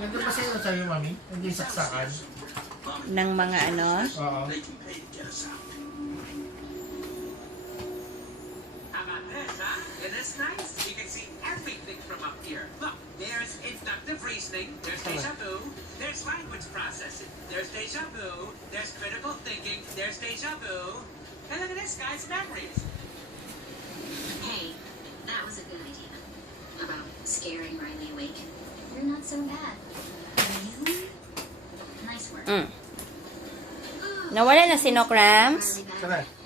Ganda pa sa'yo sa'yo, mami? Hindi saksakan. Ng mga ano? Oo. How about this, huh? Isn't this nice? You can see everything from up here. Look, there's inductive reasoning, there's deja vu, there's language processing, there's deja vu, there's critical thinking, there's deja vu, and look at this guy's memories. Hey, that was a good idea. About scaring Riley awake. You're not so bad. Really? Nice work. Nawala na si Nokrams? Riley back. Tara.